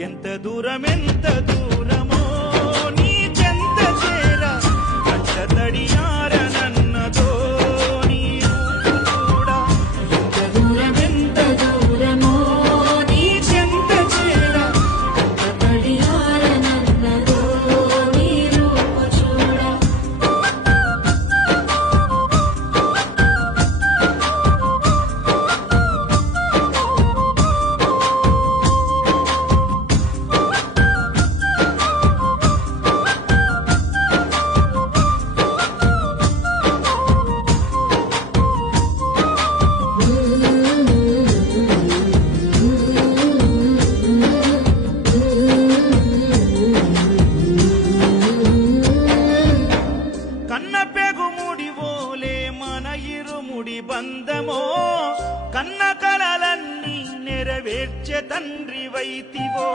ఎంత దూరమో నీ చెంత చేర కట్ట తడియారనన్నదో నీ కూడా ఎంత దూరమో నీ చెంత చేర కట్ట తడియారనన్నదో నీ రూప చూడ ముడి బంధమో కన్న కలలన్నీ నెరవేర్చె తండ్రి వైతివో